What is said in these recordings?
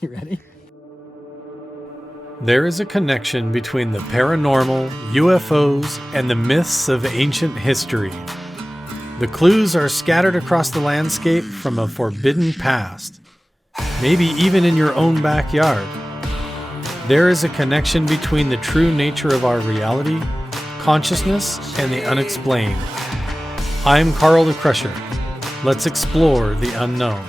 You ready? There is a connection between the paranormal, UFOs, and the myths of ancient history. The clues are scattered across the landscape from a forbidden past, maybe even in your own backyard. There is a connection between the true nature of our reality, consciousness, and the unexplained. I'm Carl the Crusher. Let's explore the unknown.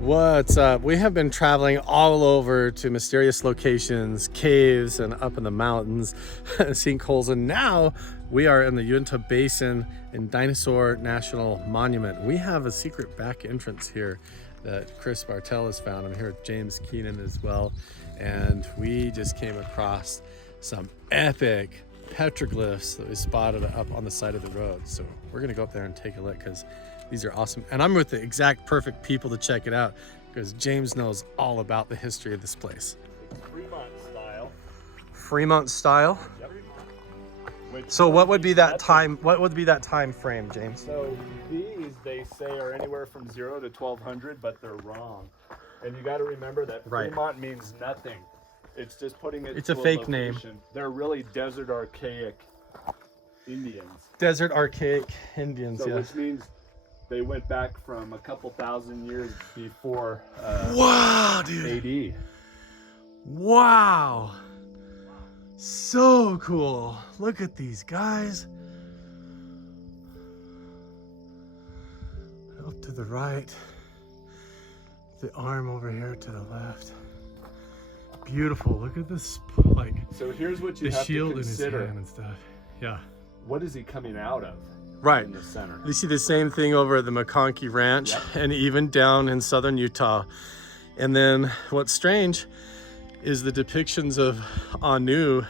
What's up? We have been traveling all over to mysterious locations, caves, and up in the mountains, sinkholes, and now we are in the Uinta Basin in Dinosaur National Monument. We have a secret back entrance here that Chris Bartell has found. I'm here with James Keenan as well, and we just came across some epic petroglyphs that we spotted up on the side of the road. So we're gonna go up there and take a look because these are awesome. And I'm with the exact perfect people to check it out because James knows all about the history of this place. Fremont style. Fremont style? Yep. So what would be that time? What would be that time frame, James? So these, they say, are anywhere from 0 to 1200, but they're wrong. And you got to remember that Fremont means nothing. It's just putting it. It's a fake name. They're really desert archaic Indians. Desert archaic Indians, So yeah. which means they went back from a couple thousand years before Wow, dude. AD. Wow. So cool. Look at these guys. Up to the right. The arm over here to the left. Beautiful. Look at this, like, So here's what you the have shield to in his consider. hand and stuff. Yeah. What is he coming out of? Right. In the center. You see the same thing over at the McConkey Ranch, Yep. and even down in southern Utah. And then what's strange is the depictions of Anu,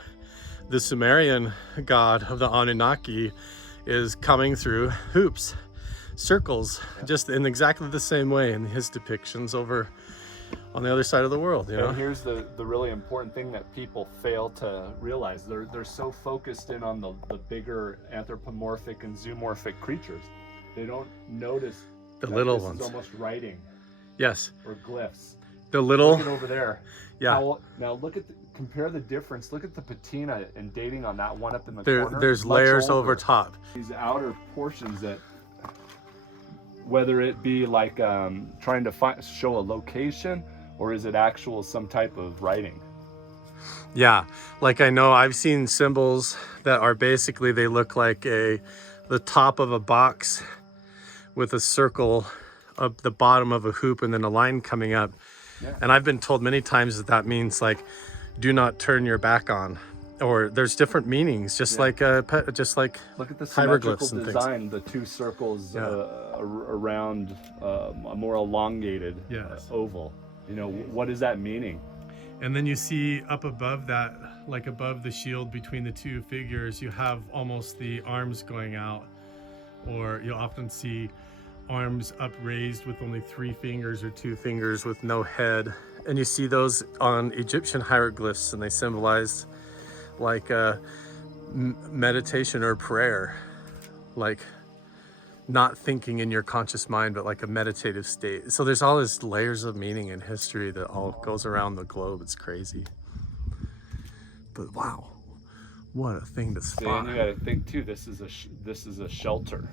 the Sumerian god of the Anunnaki, is coming through hoops, circles, just in exactly the same way in his depictions over on the other side of the world, you know? And here's the really important thing that people fail to realize. They're so focused in on the bigger anthropomorphic and zoomorphic creatures. They don't notice The that little this ones. is almost writing Yes, or glyphs. the little, Look at over there. yeah. Now look at compare the difference. Look at the patina and dating on that one up in the corner. There's Much layers older. over top. These outer portions that, whether it be like trying to show a location, or is it actual some type of writing? Yeah, like I know I've seen symbols that are basically, they look like the top of a box with a circle up the bottom of a hoop and then a line coming up. Yeah. And I've been told many times that that means like, do not turn your back on, or there's different meanings, just like just like Look at the hieroglyphs symmetrical and design, the two circles around a more elongated oval. You know, what is that meaning? And then you see up above that, like above the shield between the two figures, you have almost the arms going out, or you'll often see arms upraised with only 3 fingers or 2 fingers with no head. And you see those on Egyptian hieroglyphs, and they symbolize like meditation or prayer, like not thinking in your conscious mind, but like a meditative state. So there's all these layers of meaning and history that all goes around the globe. It's crazy. But wow, what a thing to spot. And you got to think too. This is a shelter.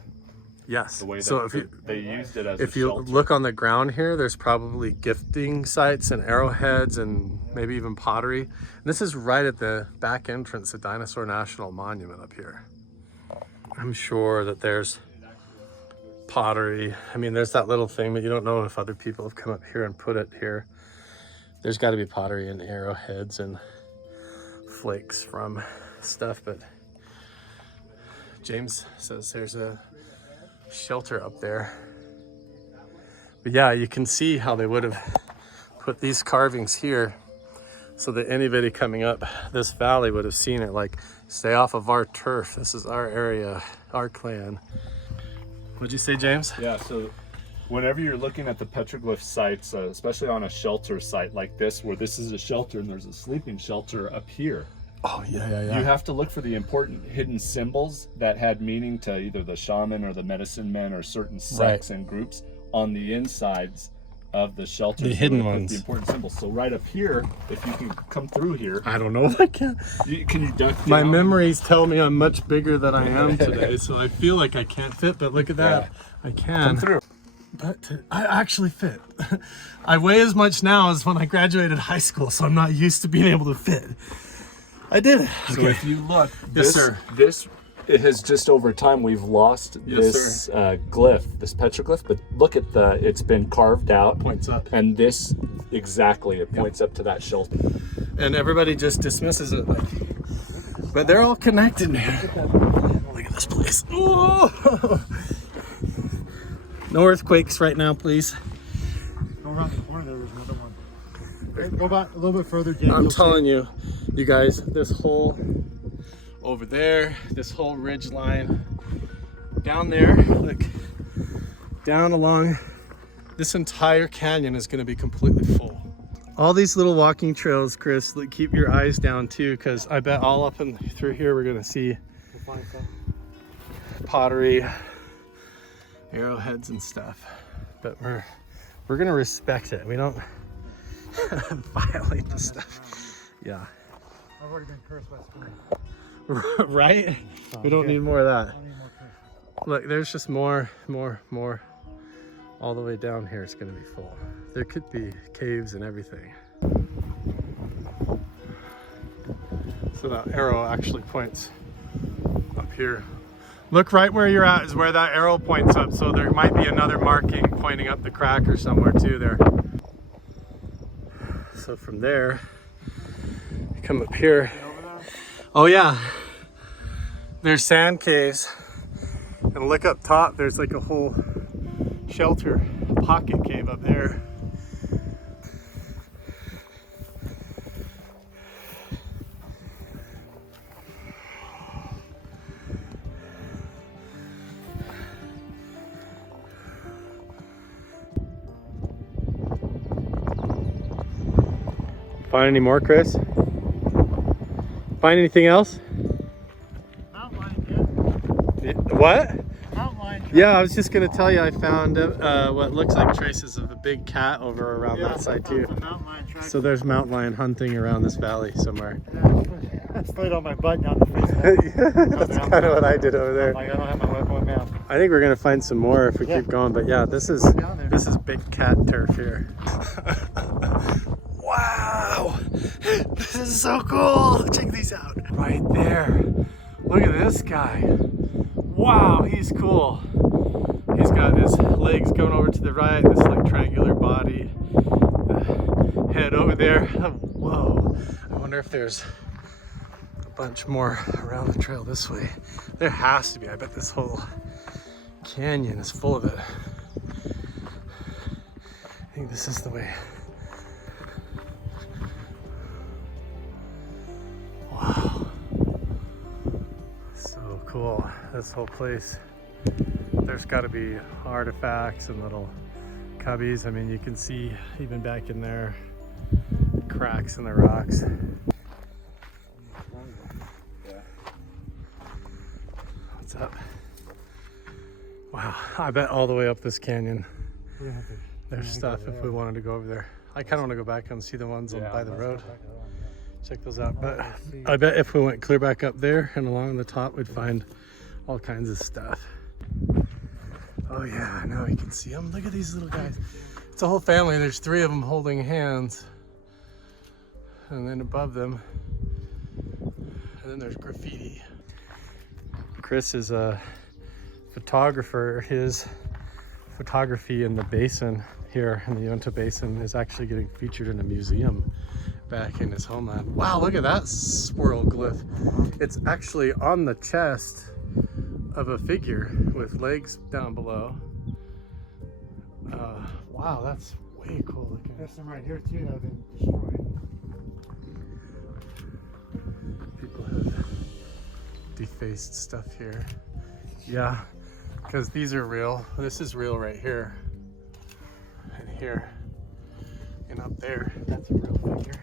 Yes. The way that So if they used it as if a you shelter. look on the ground here, there's probably gifting sites and arrowheads and maybe even pottery. And this is right at the back entrance of Dinosaur National Monument up here. I'm sure that there's pottery. I mean, there's that little thing, but you don't know if other people have come up here and put it here. There's got to be pottery and arrowheads and flakes from stuff, but James says there's a shelter up there. But yeah, you can see how they would have put these carvings here so that anybody coming up this valley would have seen it, like, stay off of our turf. This is our area, our clan. What'd you say, James? Yeah, so whenever you're looking at the petroglyph sites, especially on a shelter site like this, where this is a shelter and there's a sleeping shelter up here, Oh, yeah. You have to look for the important hidden symbols that had meaning to either the shaman or the medicine men or certain sects and groups on the insides of the shelters. The hidden ones. The important symbols. So right up here, if you can come through here. I don't know if I can. Can you duck down? My memories tell me I'm much bigger than I am today, so I feel like I can't fit, but look at that. I can. Come through. But I actually fit. I weigh as much now as when I graduated high school, so I'm not used to being able to fit. I did it. So if you look, Yes, sir. It has just over time we've lost this glyph, this petroglyph. But look at it's been carved out. Points up. And this exactly, it points up to that shelter. And everybody just dismisses it, but they're all connected, man. Look at this place. Oh! No earthquakes right now, please. Go around the corner, there was another one. Go back a little bit further, Jim. I'm telling you guys, this whole over there, this whole ridge line down there, look, down along this entire canyon is going to be completely full. All these little walking trails, Chris, keep your eyes down too, because I bet all up and through here we're going to see pottery, arrowheads and stuff, but we're gonna respect it. We don't violate the stuff. Yeah. I've already been cursed by school. Right? We don't need more of that. I need more curse. Look, there's just more. All the way down here it's gonna be full. There could be caves and everything. So that arrow actually points up here. Look right where you're at is where that arrow points up, so there might be another marking pointing up the crack or somewhere too there. So from there, you come up here. Oh yeah, there's sand caves. And look up top, there's like a whole shelter, pocket cave up there. Find any more, Chris? Find anything else? Mountain lion, Jim. What? Mountain lion. Yeah, I was just gonna tell you I found what looks like traces of a big cat over around that side too. Mountain lion track. So there's mountain lion hunting around this valley somewhere. I slid on my butt down the face. That's kind of what I did over there. Like I don't have my weapon with me. I think we're gonna find some more if we keep going, but yeah, this is big cat turf here. Wow, this is so cool. Check these out. Right there. Look at this guy. Wow, he's cool. He's got his legs going over to the right, this like triangular body, the head over there. Whoa. I wonder if there's a bunch more around the trail this way. There has to be. I bet this whole canyon is full of it. I think this is the way. Wow. So cool. This whole place. There's got to be artifacts and little cubbies. I mean, you can see even back in there, cracks in the rocks. What's up? Wow, I bet all the way up this canyon there's stuff if we wanted to go over there. I kind of want to go back and see the ones by the road. Check those out. But I bet if we went clear back up there and along the top, we'd find all kinds of stuff. Oh yeah, now you can see them. Look at these little guys. It's a whole family. There's 3 of them holding hands. And then above them, and then there's graffiti. Chris is a photographer. His photography in the basin here in the Uinta Basin is actually getting featured in a museum back in his homeland. Wow, look at that swirl glyph. It's actually on the chest of a figure with legs down below. Wow, that's way cool looking. There's some right here too that have been destroyed. People have defaced stuff here. Yeah, because these are real. This is real right here. And here. And up there, that's a real figure.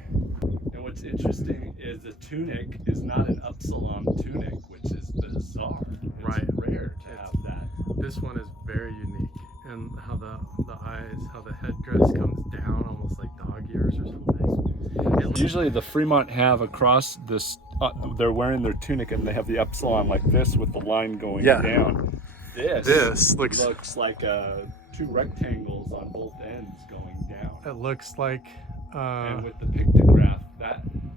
And what what's interesting is the tunic is not an upsilon tunic, which is bizarre. It's Right. rare to have that. This one is very unique, and how the eyes, how the headdress comes down almost like dog ears or something. Usually the Fremont have across this, they're wearing their tunic and they have the upsilon like this with the line going Yeah. down. This looks like two rectangles on both ends going down. it looks like And with the pictograph,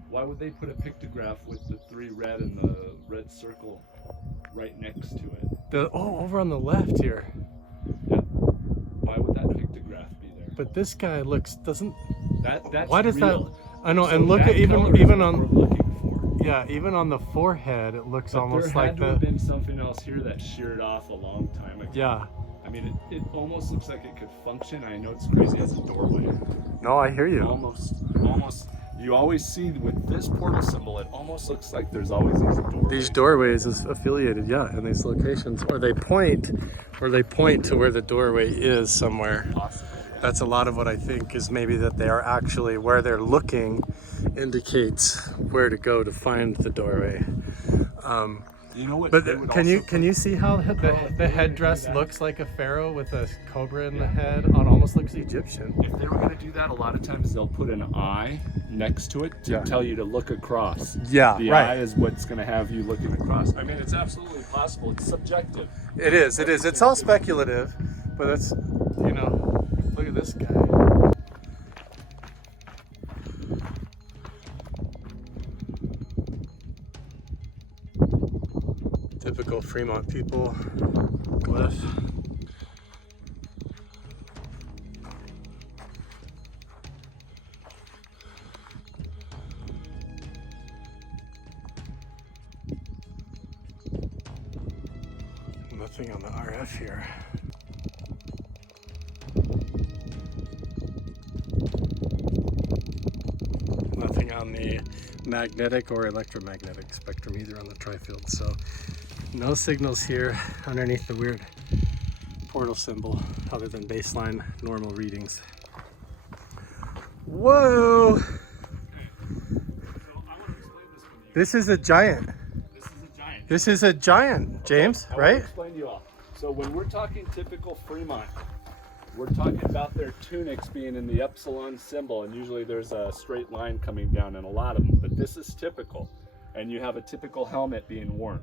why would they put a pictograph with the 3 red and the red circle right next to it? over on the left here. Yeah. Why would that pictograph be there? But this guy that's Why does real. that? I know, So and look that at even color is what on we're looking for. yeah, even on the forehead, it looks But almost there like had to have the been something else here that sheared off a long time ago. yeah. I mean, it almost looks like it could function. I know it's crazy as a doorway. No, I hear you. Almost. You always see with this portal symbol, it almost looks like there's always these doorways. These doorways is affiliated, yeah, in these locations, or they point to where the doorway is somewhere. Possibly. That's a lot of what I think is maybe that they are actually where they're looking indicates where to go to find the doorway. You know what? But they would can also you see how the headdress looks like a pharaoh with a cobra in the head? It almost looks Egyptian. If they were going to do that, a lot of times they'll put an eye next to it to Yeah. tell you to look across. Yeah, The right. eye is what's going to have you looking across. I mean, it's absolutely possible. It's subjective. It is. It's all speculative, but that's, look at this guy. Typical Fremont people glyph. Nothing on the RF here. Nothing on the magnetic or electromagnetic spectrum either on the trifield. So no signals here underneath the weird portal symbol other than baseline normal readings. Whoa! So I want to explain this one to you. This is a giant. This is a giant. This is a giant, James, I want to right? explain to you all. So when we're talking typical Fremont, we're talking about their tunics being in the upsilon symbol, and usually there's a straight line coming down in a lot of them, but this is typical, and you have a typical helmet being worn.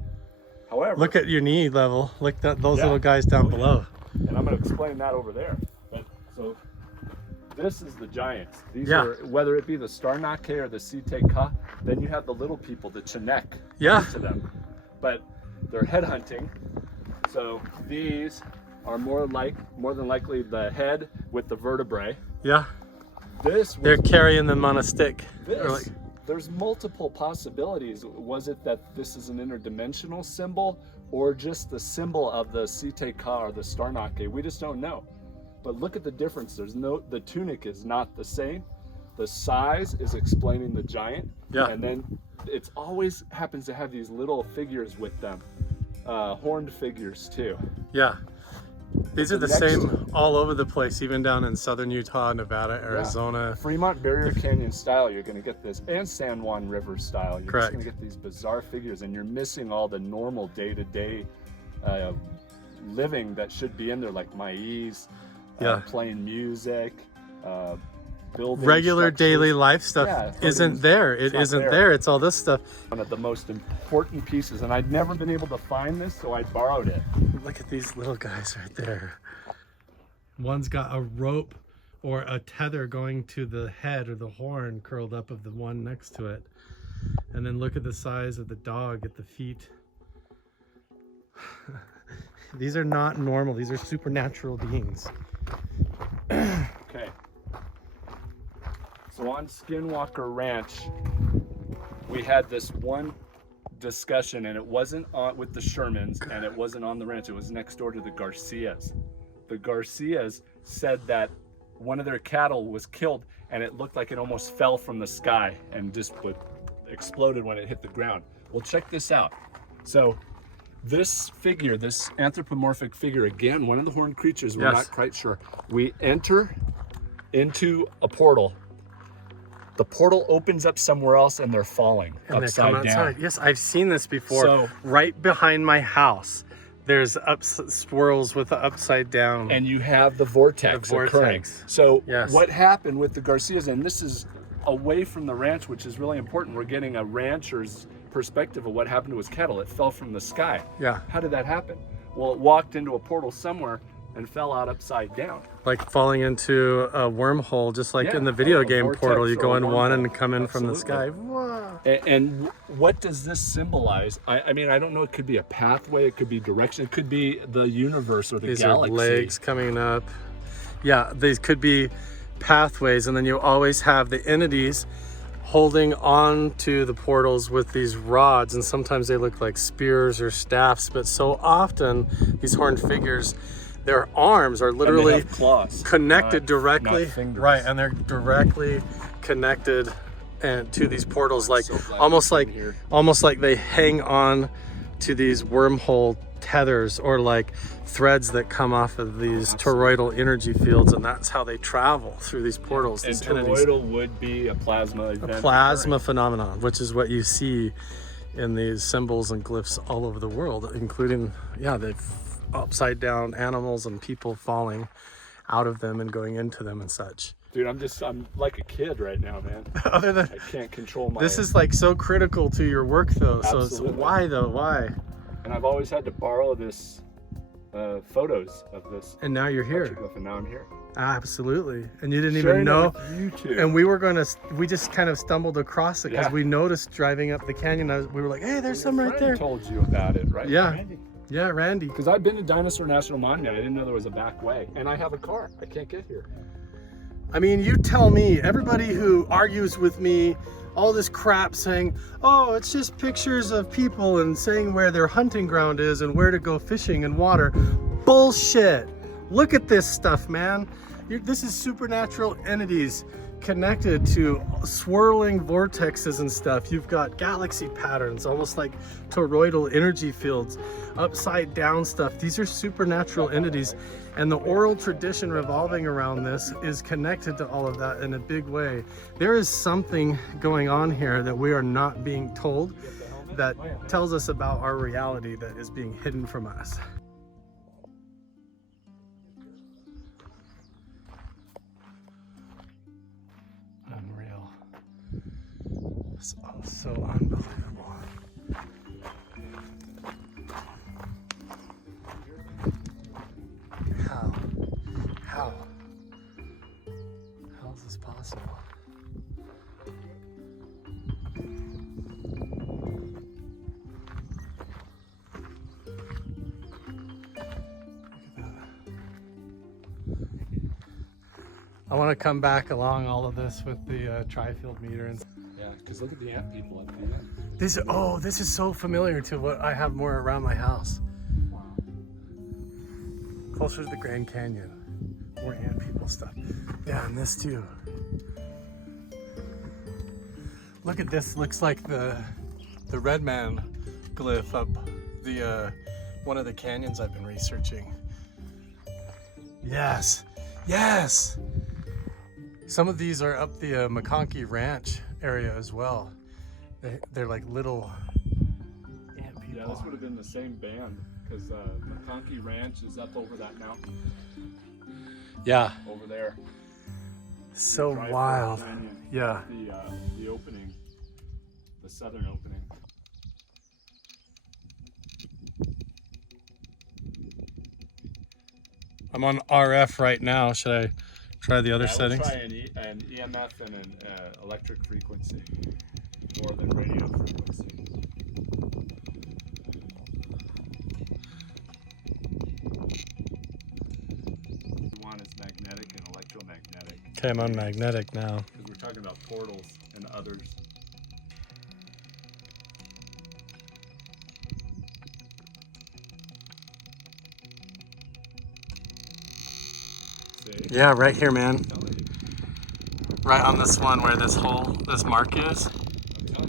However, Look at your knee level. Look at those Yeah. little guys down Oh, yeah. below. and I'm going to explain that over there. But so this is the giants. These Yeah. are, whether it be the Starnake or the Siteka, then you have the little people, the Chinek, Yeah. to them. But they're headhunting. So these are more than likely the head with the vertebrae. Yeah, This they're was, carrying them on a stick. this. Or like, There's multiple possibilities. Was it that this is an interdimensional symbol, or just the symbol of the Siteka or the Starnake? We just don't know. But look at the difference. The tunic is not the same. The size is explaining the giant. Yeah. And then it's always happens to have these little figures with them, horned figures too. yeah. These are the Next- same all over the place, even down in southern Utah, Nevada, Arizona. Fremont Barrier Canyon style, you're going to get this, and San Juan River style. You're Correct. just going to get these bizarre figures, and you're missing all the normal day-to-day living that should be in there, like maize, Yeah. playing music, building Regular structures. daily life stuff Yeah, isn't there. It it's not isn't there. there. It's all this stuff. One of the most important pieces, and I'd never been able to find this, so I borrowed it. Look at these little guys right there. One's got a rope or a tether going to the head or the horn curled up of the one next to it. And then look at the size of the dog at the feet. These are not normal. These are supernatural beings. Okay. So on Skinwalker Ranch, we had this one discussion, and it wasn't with the Shermans, and it wasn't on the ranch. It was next door to the Garcias. The Garcias said that one of their cattle was killed, and it looked like it almost fell from the sky and just exploded when it hit the ground. Well, check this out. So this figure, this anthropomorphic figure, again, one of the horned creatures, we're Yes. not quite sure. We enter into a portal. the portal opens up somewhere else and they're falling And they upside come down. outside. Yes, I've seen this before. So- right behind my house, there's swirls with the upside down. And you have the vortex, The occurring. vortex. So Yes. what happened with the Garcias, and this is away from the ranch, which is really important. We're getting a rancher's perspective of what happened to his cattle. It fell from the sky. Yeah, How did that happen? Well, it walked into a portal somewhere and fell out upside down. like falling into a wormhole, just like Yeah, in the video a game vortex portal. You or go a in one and wormhole. come in from the sky. Absolutely. Whoa. And what does this symbolize? I mean, I don't know. It could be a pathway. It could be direction. It could be the universe or the These galaxy. are legs coming up. Yeah, these could be pathways, and then you always have the entities holding on to the portals with these rods, and sometimes they look like spears or staffs, but so often these horned figures, their arms are And they literally have claws, connected not directly, fingers. right, and they're directly connected and to these portals, like So glad almost you're like here. almost like they hang on to these wormhole tethers, or like threads that come off of these toroidal energy fields, and that's how they travel through these portals. And These entities, toroidal would be a plasma event. a plasma phenomenon, which is what you see in these symbols and glyphs all over the world, including, yeah, the upside down animals and people falling out of them and going into them and such. Dude, I'm like a kid right now, man. Other than I can't control my. this is like so critical to your work though. So it's, Absolutely. why though? Why? And I've always had to borrow this photos of this And now you're here. petroglyph, and now I'm here. Absolutely. And you didn't Sharing even it know. with you two. And we just kind of stumbled across it because Yeah. we noticed driving up the canyon. We were like, hey, there's some Your right friend there. told you about it, right? Yeah. Yeah, Randy. Because I've been to Dinosaur National Monument. I didn't know there was a back way, and I have a car. I can't get here. I mean, you tell me, everybody who argues with me, all this crap saying, oh, it's just pictures of people and saying where their hunting ground is and where to go fishing and water. Bullshit. Look at this stuff, man. This is supernatural entities connected to swirling vortexes and stuff. You've got galaxy patterns, almost like toroidal energy fields, upside down stuff. These are supernatural entities, and the oral tradition revolving around this is connected to all of that in a big way. There is something going on here that we are not being told, that tells us about our reality that is being hidden from us. Unreal. So unbelievable. How is this possible? I want to come back along all of this with the tri-field meter and Yeah, because look at the ant people at the end. this is so familiar to what I have more around my house. Wow. Closer to the Grand Canyon, more ant people stuff. Yeah, and this too. Look at this. Looks like the Red Man glyph up the one of the canyons I've been researching. Yes, yes. Some of these are up the Skinwalker Ranch area as well. They're like little ant people. Yeah, this would have been the same band because Skinwalker Ranch is up over that mountain Yeah, over there. so Dry wild. Fork Canyon. Yeah. The opening, the southern opening. I'm on RF right now. Should I try the other I would settings? try an EMF and an electric frequency more than radio frequency. One is magnetic and electromagnetic. Okay, I'm on magnetic now. Because we're talking about portals and others. See? Yeah, right here, man. I'm telling you. Right on this one where this hole, this mark is. I'm telling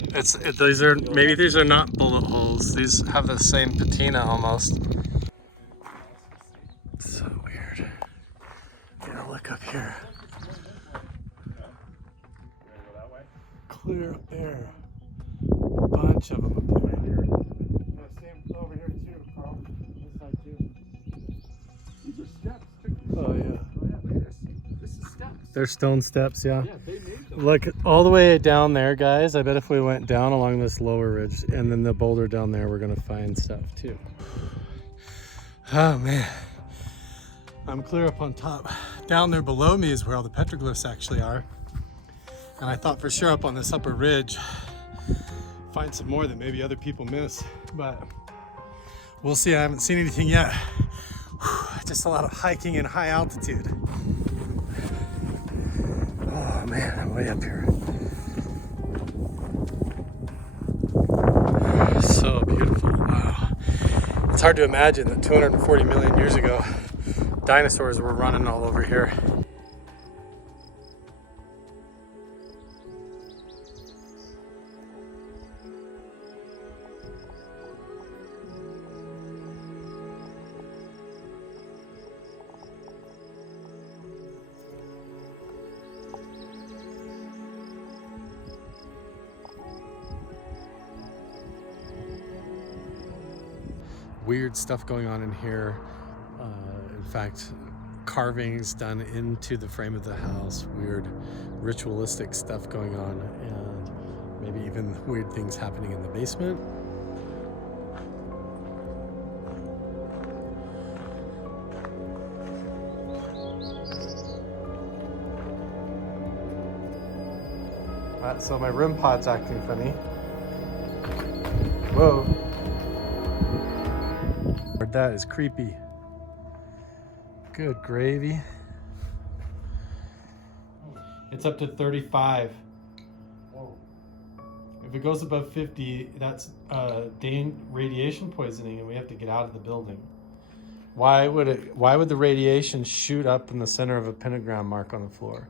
you. These are not bullet holes. These have the same patina almost. So weird. Yeah, look up here. You wanna go that way? There's stone steps, yeah. Yeah, they made them. Look all the way down there, guys. I bet if we went down along this lower ridge and then the boulder down there, we're gonna find stuff too. Oh man, I'm clear up on top. Down there below me is where all the petroglyphs actually are. And I thought for sure up on this upper ridge, find some more that maybe other people miss, but we'll see. I haven't seen anything yet. Whew, just a lot of hiking in high altitude. Oh man, I'm way up here. So beautiful, wow. It's hard to imagine that 240 million years ago, dinosaurs were running all over here. Weird stuff going on in here. In fact, carvings done into the frame of the house, weird ritualistic stuff going on, and maybe even weird things happening in the basement. So my REM pod's acting funny. Whoa. That is creepy. Good gravy. It's up to 35. Whoa. If it goes above 50, that's radiation poisoning, and we have to get out of the building. Why would the radiation shoot up in the center of a pentagram mark on the floor?